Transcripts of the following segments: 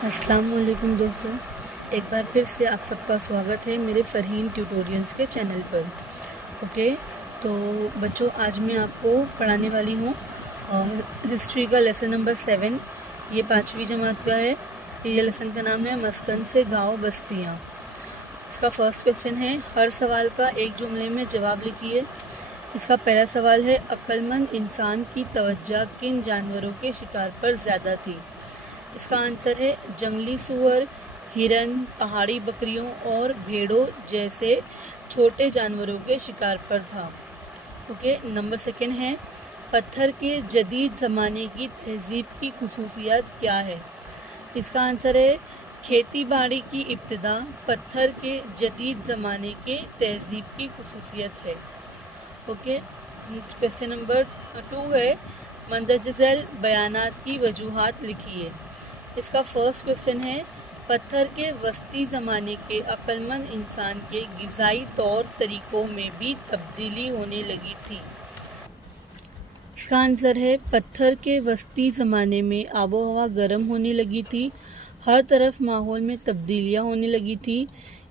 अस्सलाम वालेकुम दोस्तों, एक बार फिर से आप सबका स्वागत है मेरे फ़रहीन ट्यूटोरियल्स के चैनल पर। ओके, तो बच्चों आज मैं आपको पढ़ाने वाली हूँ हिस्ट्री का लेसन नंबर 7। ये 5वीं जमात का है। ये लेसन का नाम है मस्कन से गाँव बस्तियाँ। इसका फर्स्ट क्वेश्चन है, हर सवाल का एक जुमले में जवाब लिखिए। इसका पहला सवाल है, अक्लमंद इंसान की तवज्जो किन जानवरों के शिकार पर ज़्यादा थी। इसका आंसर है जंगली सूअर, हिरन, पहाड़ी बकरियों और भेड़ों जैसे छोटे जानवरों के शिकार पर था। ओके, नंबर सेकंड है, पत्थर के जदीद ज़माने की तहजीब की खुसूसियत क्या है। इसका आंसर है खेती बाड़ी की इब्तिदा पत्थर के जदीद ज़माने के तहजीब की खुसूसियत है। ओके, क्वेश्चन नंबर 2 है, मंदरजल बयानात की वजूहात लिखिए। इसका फर्स्ट क्वेश्चन है, पत्थर के वस्ती ज़माने के अक्लमंद इंसान के ग़िज़ाई तौर तरीक़ों में भी तब्दीली होने लगी थी। इसका आंसर है पत्थर के वस्ती ज़माने में आबो हवा गर्म होने लगी थी, हर तरफ माहौल में तब्दीलियाँ होने लगी थी।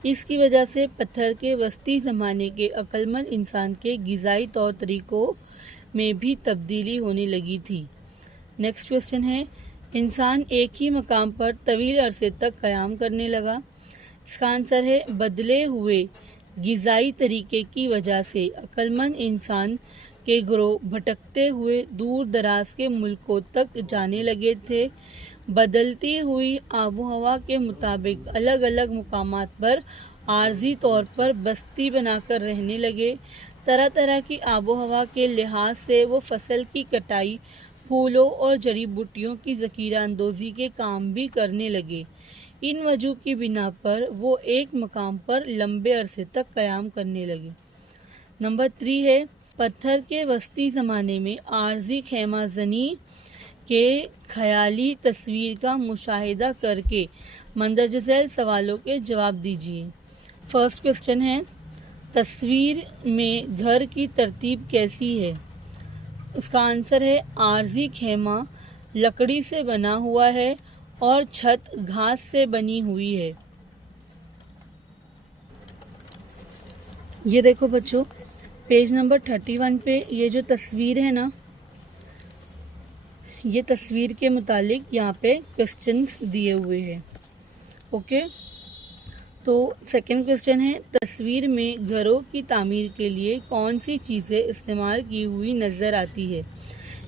इसकी वजह से पत्थर के वस्ती ज़माने के अक्लमंद इंसान के ग़िज़ाई तौर तरीक़ों में भी तब्दीली होने लगी थी। नेक्स्ट क्वेश्चन है, इंसान एक ही मकाम पर तवील अरसे तक क़याम करने लगा। इसका आंसर है बदले हुए ग़िज़ाई तरीक़े की वजह से अक्लमंद इंसान के गिरोह भटकते हुए दूर दराज के मुल्कों तक जाने लगे थे। बदलती हुई आबो हवा के मुताबिक अलग अलग मुकामात पर आर्जी तौर पर बस्ती बनाकर रहने लगे। तरह तरह की आबो हवा के लिहाज से वो फसल की कटाई, फूलों और जड़ी बूटियों की ज़ख़ीरा अंदोज़ी के काम भी करने लगे। इन वजह की बिना पर वो एक मकाम पर लंबे अरसे तक क़याम करने लगे। नंबर 3 है, पत्थर के वस्ती ज़माने में आर्जी खेमा जनी के ख़याली तस्वीर का मुशाहिदा करके मंदरज झैल सवालों के जवाब दीजिए। फर्स्ट क्वेश्चन है, तस्वीर में घर की तरतीब कैसी है। उसका आंसर है आर्जी खेमा लकड़ी से बना हुआ है और छत घास से बनी हुई है। ये देखो बच्चों, पेज नंबर 31 पे ये जो तस्वीर है ना, ये तस्वीर के मुतालिक यहाँ पे क्वेश्चंस दिए हुए हैं। ओके, तो सेकंड क्वेश्चन है, तस्वीर में घरों की तामीर के लिए कौन सी चीज़ें इस्तेमाल की हुई नज़र आती है।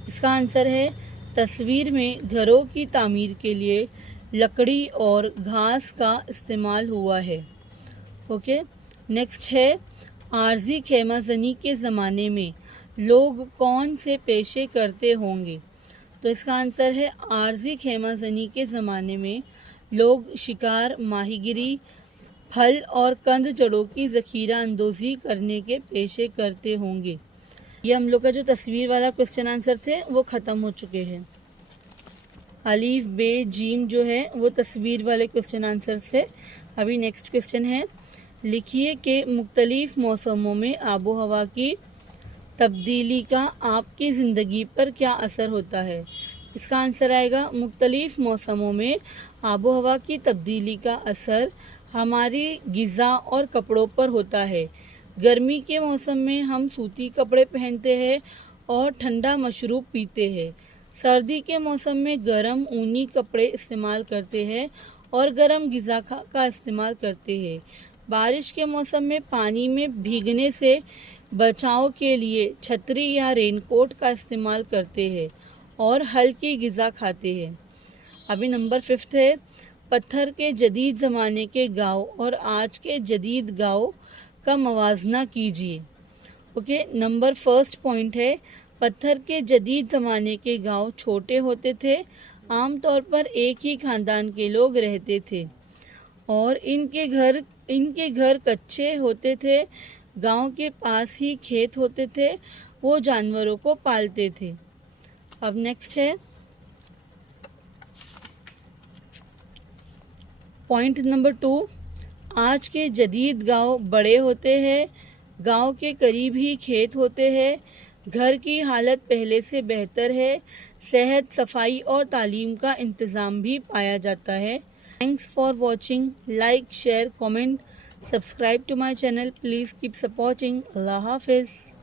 इसका आंसर है तस्वीर में घरों की तामीर के लिए लकड़ी और घास का इस्तेमाल हुआ है। ओके, नेक्स्ट है, आर्जी खेमा जनी के ज़माने में लोग कौन से पेशे करते होंगे। तो इसका आंसर है आर्जी खेमा जनी के ज़माने में लोग शिकार, माहीगिरी, फल और कंद जड़ों की ज़ख़ीरा अंदोज़ी करने के पेशे करते होंगे। ये हम लोग का जो तस्वीर वाला क्वेश्चन आंसर थे वो ख़त्म हो चुके हैं। अलीफ बे जीम जो है वो तस्वीर वाले क्वेश्चन आंसर से। अभी नेक्स्ट क्वेश्चन है, लिखिए कि मुख्तलिफ मौसमों में आबो हवा की तब्दीली का आपकी ज़िंदगी पर क्या असर होता है। इसका आंसर आएगा मुख्तलिफ मौसमों में आबो हवा की तब्दीली का असर हमारी ग़िज़ा और कपड़ों पर होता है। गर्मी के मौसम में हम सूती कपड़े पहनते हैं और ठंडा मशरूब पीते हैं। सर्दी के मौसम में गर्म ऊनी कपड़े इस्तेमाल करते हैं और गर्म ग़िज़ा का इस्तेमाल करते हैं। बारिश के मौसम में पानी में भीगने से बचाव के लिए छतरी या रेनकोट का इस्तेमाल करते हैं और हल्की ग़िज़ा खाते हैं। अभी नंबर 5 है, पत्थर के जदीद ज़माने के गाँव और आज के जदीद गाँव का मवाजना कीजिए। ओके, नंबर फर्स्ट पॉइंट है, पत्थर के जदीद ज़माने के गाँव छोटे होते थे, आमतौर पर एक ही ख़ानदान के लोग रहते थे और इनके घर कच्चे होते थे। गांव के पास ही खेत होते थे, वो जानवरों को पालते थे। अब नेक्स्ट है पॉइंट नंबर 2, आज के जदीद गांव बड़े होते हैं, गांव के करीब ही खेत होते हैं, घर की हालत पहले से बेहतर है, सेहत, सफाई और तालीम का इंतज़ाम भी पाया जाता है। Thanks for watching. Like, share, comment, subscribe to my channel. Please keep supporting. Allah Hafiz.